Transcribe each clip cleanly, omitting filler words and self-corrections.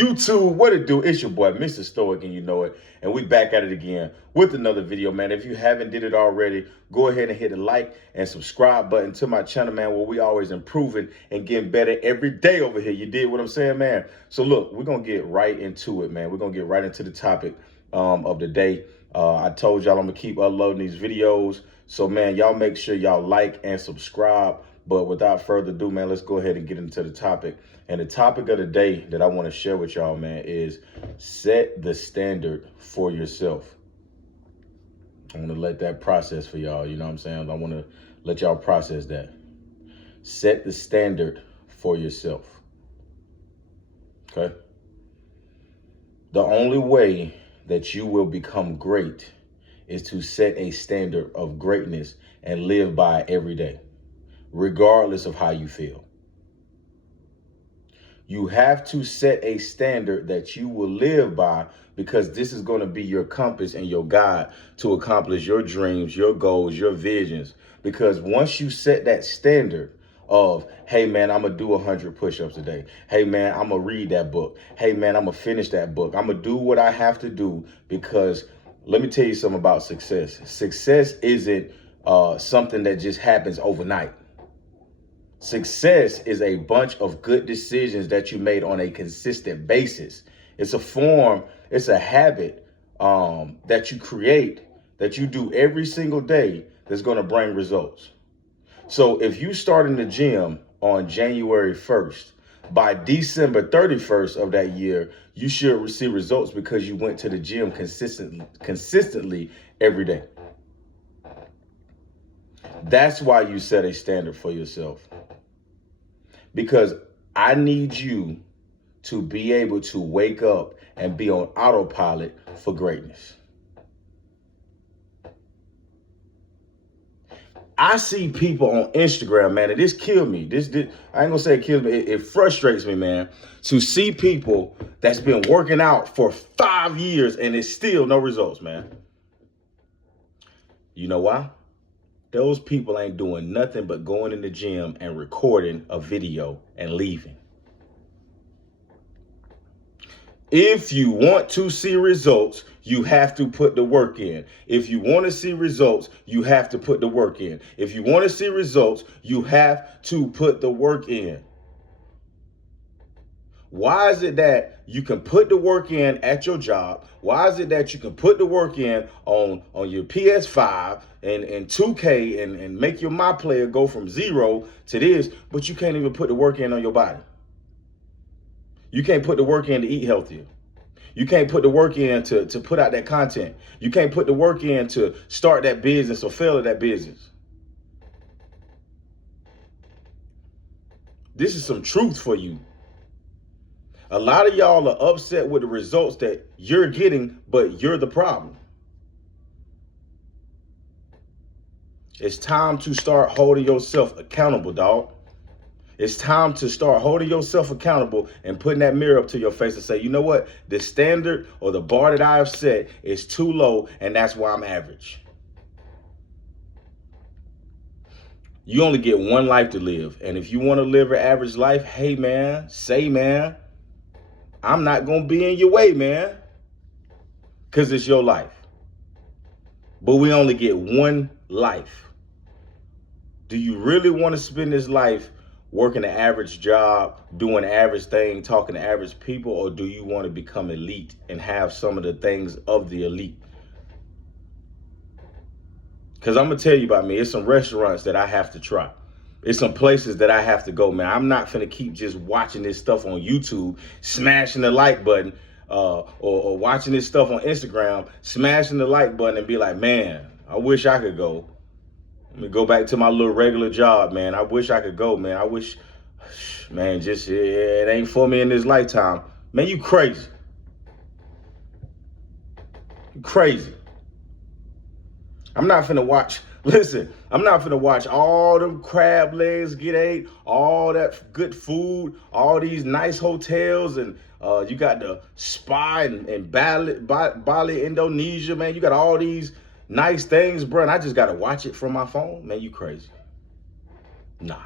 YouTube, what it do? It's your boy, Mr. Stoic, and you know it. And we back at it again with another video, man. If you haven't did it already, go ahead and hit the like and subscribe button to my channel, man, where we always improving and getting better every day over here. You did what I'm saying, man? So look, we're going to get right into it, man. We're going to get right into the topic of the day. I told y'all I'm going to keep uploading these videos. So, man, y'all make sure y'all like and subscribe. But without further ado, man, let's go ahead and get into the topic. And the topic of the day that I want to share with y'all, man, is set the standard for yourself. I want to let that process for y'all. You know what I'm saying? I want to let y'all process that. Set the standard for yourself. Okay? The only way that you will become great is to set a standard of greatness and live by it every day, regardless of how you feel. You have to set a standard that you will live by, because this is going to be your compass and your guide to accomplish your dreams, your goals, your visions. Because once you set that standard of, hey, man, I'm going to do 100 push-ups a day. Hey, man, I'm going to read that book. Hey, man, I'm going to finish that book. I'm going to do what I have to do, because let me tell you something about success. Success isn't something that just happens overnight. Success is a bunch of good decisions that you made on a consistent basis. It's a form, it's a habit that you create, that you do every single day, that's going to bring results. So if you start in the gym on January 1st, by December 31st of that year, you should receive results because you went to the gym consistently every day. That's why you set a standard for yourself. Because I need you to be able to wake up and be on autopilot for greatness. I see people on Instagram, man, and this kills me. This I ain't gonna say it kills me. It frustrates me, man, to see people that's been working out for 5 years and it's still no results, man. You know why? Those people ain't doing nothing but going in the gym and recording a video and leaving. If you want to see results, you have to put the work in. If you want to see results, you have to put the work in. If you want to see results, you have to put the work in. Why is it that you can put the work in at your job? Why is it that you can put the work in on your PS5 and 2K and make your My Player go from 0 to this, but you can't even put the work in on your body? You can't put the work in to eat healthier. You can't put the work in to put out that content. You can't put the work in to start that business or fail at that business. This is some truth for you. A lot of y'all are upset with the results that you're getting, but you're the problem. It's time to start holding yourself accountable, dog. It's time to start holding yourself accountable and putting that mirror up to your face and say, you know what? The standard or the bar that I have set is too low, and that's why I'm average. You only get one life to live. And if you want to live an average life, hey, man, say, man, I'm not going to be in your way, man, because it's your life. But we only get one life. Do you really want to spend this life working an average job, doing average thing, talking to average people, or do you want to become elite and have some of the things of the elite? Because I'm going to tell you about me. It's some restaurants that I have to try. It's some places that I have to go, man. I'm not finna keep just watching this stuff on YouTube, smashing the like button, or watching this stuff on Instagram, smashing the like button and be like, man, I wish I could go. Let me go back to my little regular job, man. I wish I could go, man. I wish, man, just it ain't for me in this lifetime. Man, you crazy. You crazy. I'm not finna watch. Listen, I'm not finna watch all them crab legs get ate, all that good food, all these nice hotels, and you got the spa in Bali, Indonesia, man. You got all these nice things, bro, and I just gotta watch it from my phone. Man, you crazy. Nah,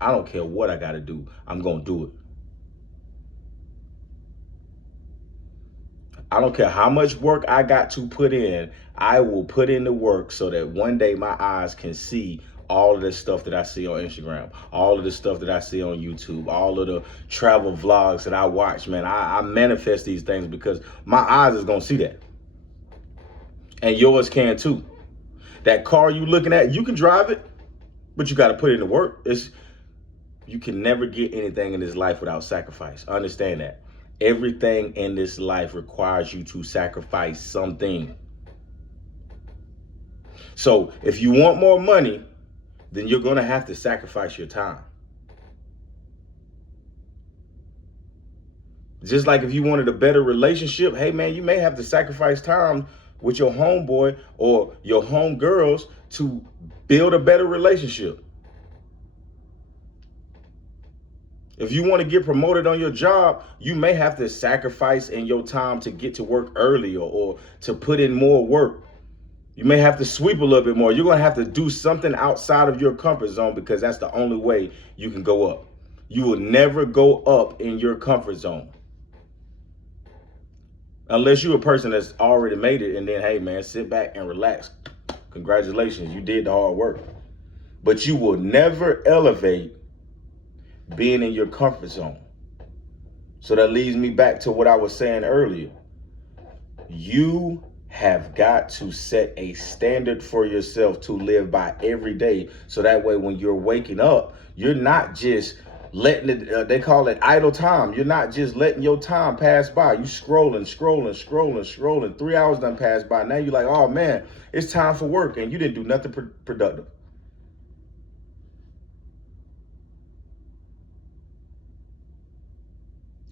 I don't care what I gotta do. I'm gonna do it. I don't care how much work I got to put in. I will put in the work so that one day my eyes can see all of this stuff that I see on Instagram, all of the stuff that I see on YouTube, all of the travel vlogs that I watch, man. I manifest these things because my eyes is going to see that. And yours can too. That car you looking at, you can drive it, but you got to put in the work. You can never get anything in this life without sacrifice. Understand that. Everything in this life requires you to sacrifice something. So if you want more money, then you're going to have to sacrifice your time. Just like if you wanted a better relationship, hey man, you may have to sacrifice time with your homeboy or your homegirls to build a better relationship. If you want to get promoted on your job, you may have to sacrifice in your time to get to work earlier or to put in more work. You may have to sweep a little bit more. You're going to have to do something outside of your comfort zone because that's the only way you can go up. You will never go up in your comfort zone. Unless you're a person that's already made it and then, hey man, sit back and relax. Congratulations, you did the hard work. But you will never elevate being in your comfort zone. So that leads me back to what I was saying earlier. You have got to set a standard for yourself to live by every day. So that way, when you're waking up, you're not just letting it, they call it idle time. You're not just letting your time pass by. You scrolling. 3 hours done passed by. Now you're like, oh man, it's time for work. And you didn't do nothing productive.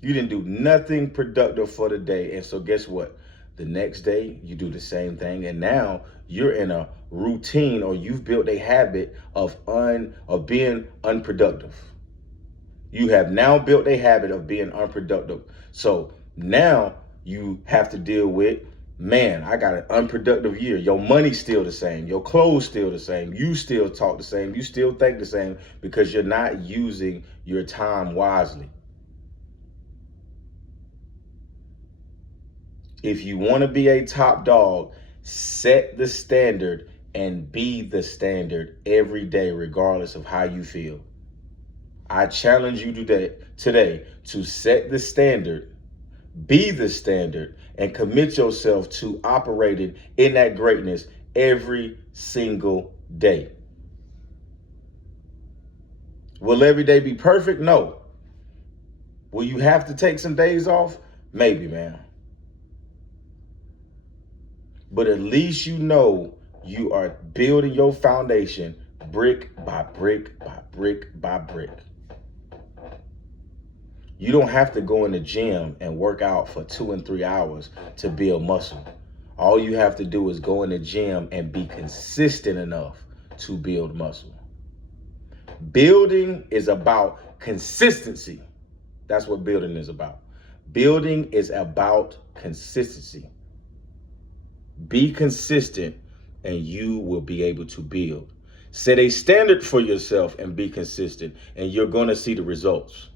You didn't do nothing productive for the day. And so guess what? The next day you do the same thing. And now you're in a routine, or you've built a habit of being unproductive. You have now built a habit of being unproductive. So now you have to deal with, man, I got an unproductive year. Your money's still the same. Your clothes still the same. You still talk the same. You still think the same because you're not using your time wisely. If you want to be a top dog, set the standard and be the standard every day, regardless of how you feel. I challenge you today to set the standard, be the standard, and commit yourself to operating in that greatness every single day. Will every day be perfect? No. Will you have to take some days off? Maybe, man. But at least you know you are building your foundation brick by brick by brick by brick. You don't have to go in the gym and work out for 2 and 3 hours to build muscle. All you have to do is go in the gym and be consistent enough to build muscle. Building is about consistency. That's what building is about. Building is about consistency. Be consistent and you will be able to build. Set a standard for yourself and be consistent, and you're going to see the results.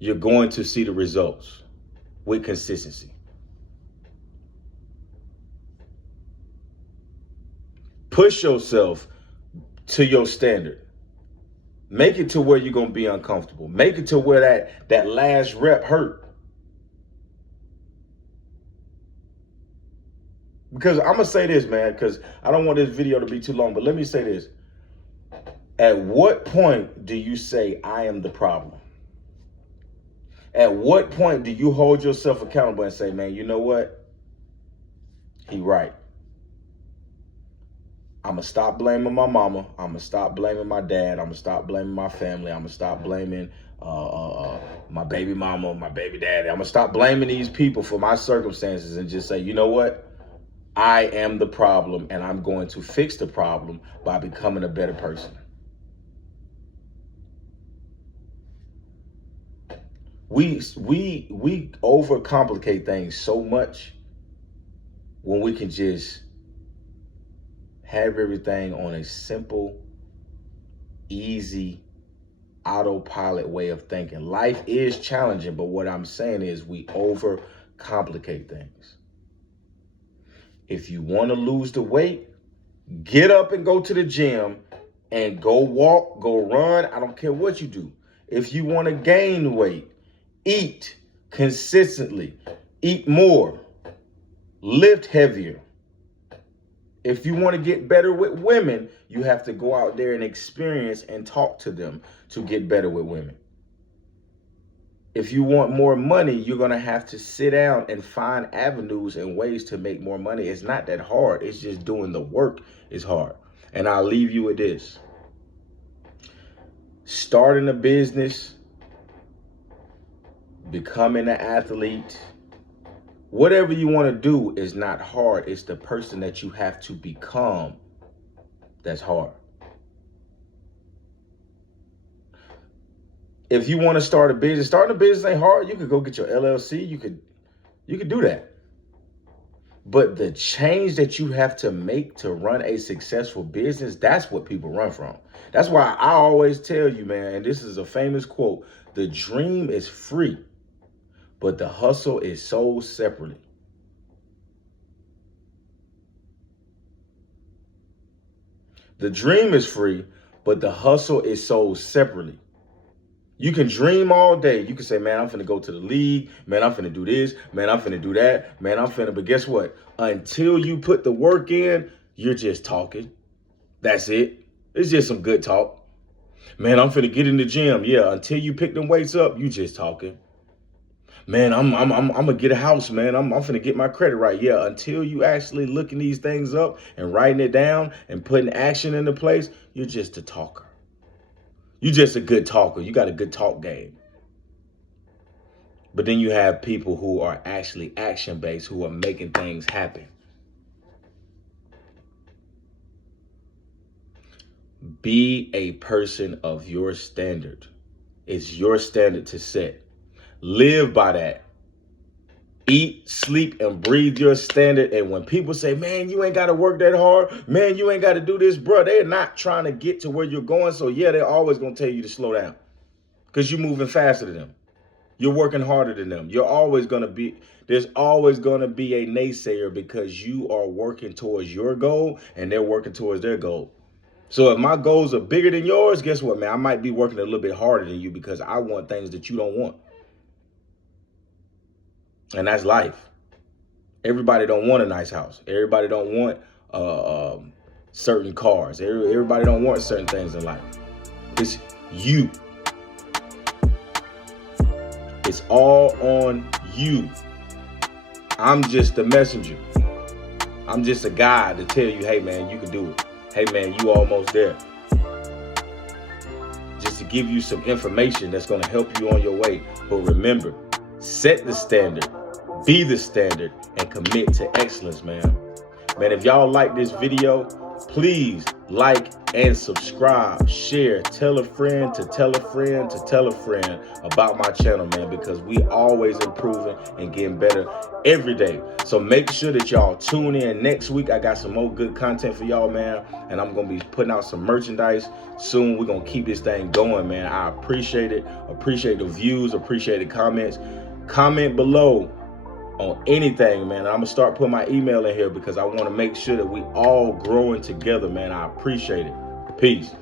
You're going to see the results with consistency. Push yourself to your standard. Make it to where you're going to be uncomfortable. Make it to where that last rep hurt. Because I'm going to say this, man, because I don't want this video to be too long, but let me say this. At what point do you say, I am the problem? At what point do you hold yourself accountable and say, man, you know what? He right. I'm going to stop blaming my mama. I'm going to stop blaming my dad. I'm going to stop blaming my family. I'm going to stop blaming my baby mama, my baby daddy. I'm going to stop blaming these people for my circumstances and just say, you know what? I am the problem, and I'm going to fix the problem by becoming a better person. We overcomplicate things so much when we can just have everything on a simple, easy, autopilot way of thinking. Life is challenging, but what I'm saying is we overcomplicate complicate things. If you want to lose the weight, get up and go to the gym and go walk, go run. I don't care what you do. If you want to gain weight, eat consistently, eat more, lift heavier. If you want to get better with women, you have to go out there and experience and talk to them to get better with women. If you want more money, you're going to have to sit down and find avenues and ways to make more money. It's not that hard. It's just doing the work is hard. And I'll leave you with this. Starting a business, becoming an athlete, whatever you want to do is not hard. It's the person that you have to become that's hard. If you want to start a business, starting a business ain't hard. You could go get your LLC. You could do that. But the change that you have to make to run a successful business, that's what people run from. That's why I always tell you, man, and this is a famous quote, the dream is free, but the hustle is sold separately. The dream is free, but the hustle is sold separately. You can dream all day. You can say, man, I'm finna go to the league. Man, I'm finna do this. Man, I'm finna do that. Man, I'm finna, but guess what? Until you put the work in, you're just talking. That's it. It's just some good talk. Man, I'm finna get in the gym. Yeah, until you pick them weights up, you just talking. Man, I'm gonna get a house, man. I'm finna get my credit right. Yeah, until you actually looking these things up and writing it down and putting action into place, you're just a talker. You're just a good talker. You got a good talk game. But then you have people who are actually action-based, who are making things happen. Be a person of your standard. It's your standard to set. Live by that. Eat, sleep, and breathe your standard. And when people say, man, you ain't got to work that hard. Man, you ain't got to do this, bro. They're not trying to get to where you're going. So, yeah, they're always going to tell you to slow down because you're moving faster than them. You're working harder than them. There's always going to be a naysayer because you are working towards your goal and they're working towards their goal. So if my goals are bigger than yours, guess what, man? I might be working a little bit harder than you because I want things that you don't want. And that's life. Everybody don't want a nice house. Everybody don't want certain cars. Everybody don't want certain things in life. It's you. It's all on you. I'm just the messenger. I'm just a guy to tell you, hey, man, you can do it. Hey, man, you almost there. Just to give you some information that's going to help you on your way. But remember, set the standard. Be the standard and commit to excellence, man. Man, if y'all like this video, please like and subscribe, share, tell a friend to tell a friend to tell a friend about my channel, man, because we always improving and getting better every day. So make sure that y'all tune in next week. I got some more good content for y'all, man, and I'm going to be putting out some merchandise soon. We're going to keep this thing going, man. I appreciate it. Appreciate the views. Appreciate the comments. Comment below on anything, man. I'm gonna start putting my email in here because I want to make sure that we all growing together, man. I appreciate it. Peace.